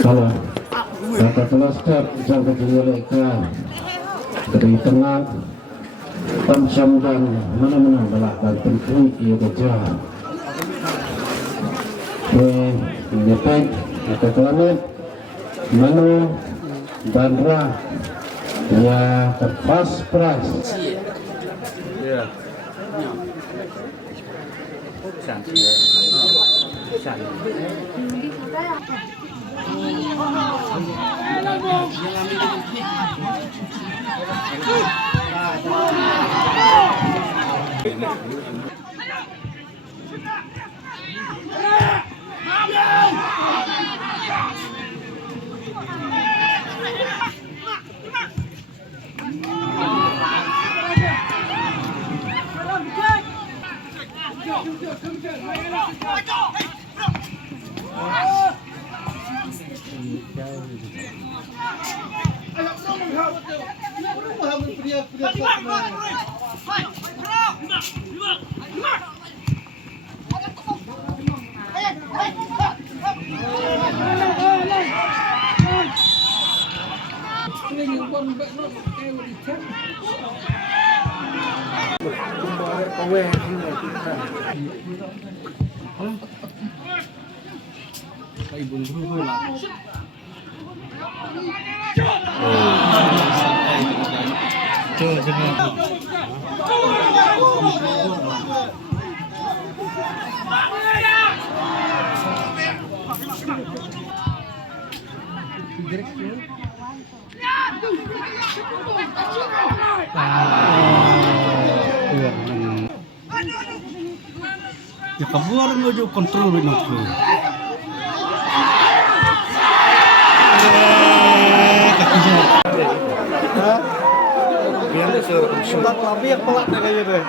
Kalau kata teleskop jangan diolehkan dari tengah tamsam dan mana-mana belakang pentri ia kerja menyepek atau kelamin manu dan rah ya first prize ya Ya kabur menuju kontrol begitu. Sudah tapi yang pelat kayaknya deh.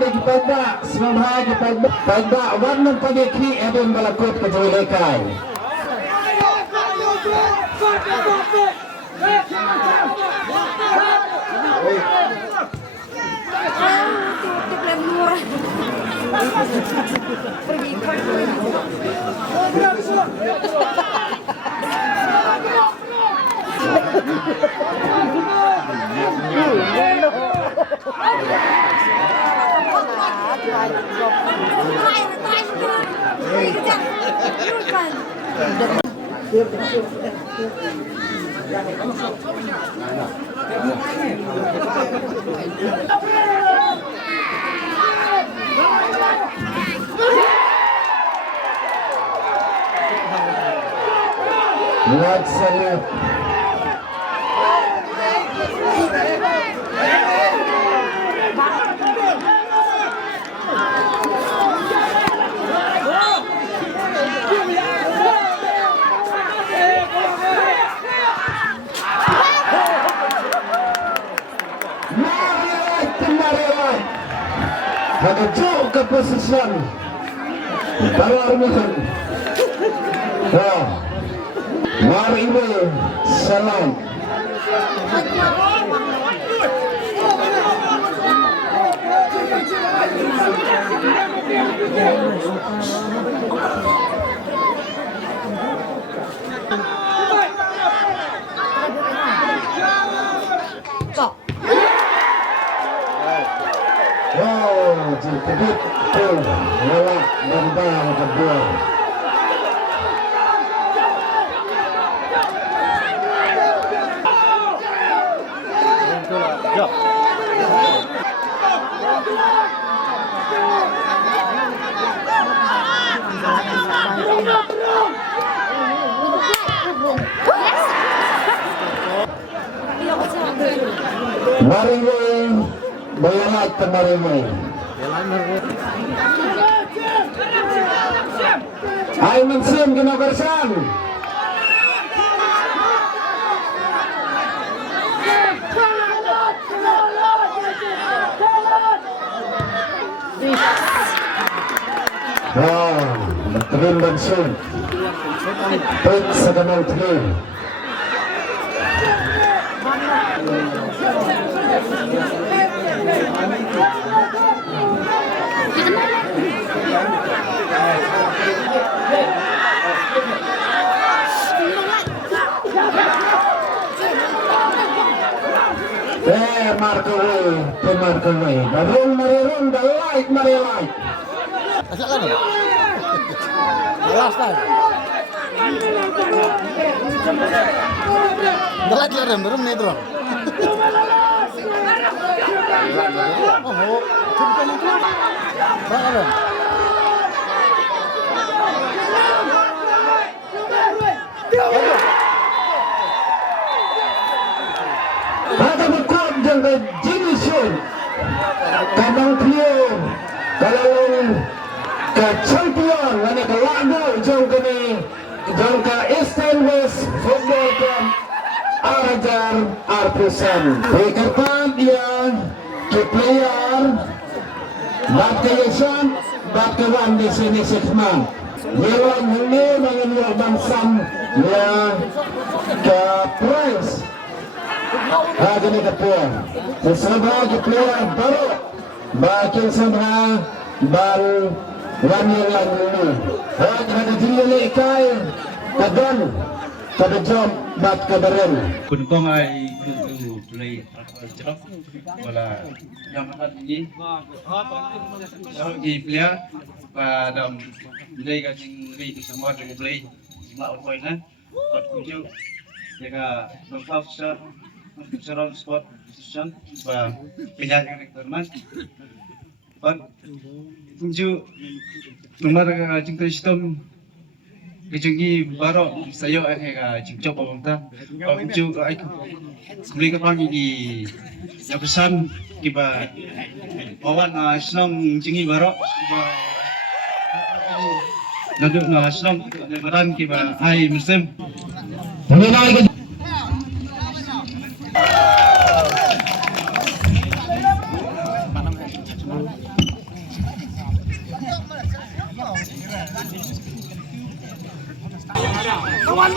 Daripada semangat daripada warna pagi ki edon balakot ke jawilekay. Buat salute. Menuju ke posisian baru armuhan. Mari salam. Kedip tuh bola nembang kedua. Mari bayalat kemarin. Ay mensim kinabarsan. Nagtagin mensim. Pwede sa kanal tagin. Marco Way. Marun, the light. Silakan. Jelas kan? Dalat lah rem nih bro. Oh, berapa? Ada berkuat dengan Jinison. Kamang Pio. Kalau ke champion mana ke lagu jauh ke Eastern West Football Club Arajar Arpusan. Berkata dia ke player bat ke Yesan bat ke Wandi sini Sekman. Yelang ini mengenal bangsam ya ke Prince. Lagi ni ke player. Sesuatu ke player baru. Bakin sama bal wanir lang dulu. Ada dili ikay kadan kadajom bat kadaren. Kun kong ay to play jerok wala yang makan ini so i-play pada play kasing play sama dengan play semua point na at kunju jika knockout sa round spot position ba pinjang teman but kunju nomor kasing sistem kejungi baru saya ay cincok pemerintah kunju ay beli kapang di yang pesan kiba awan senang cingi baru naduk senang lebaran kiba ai muslim Kawan,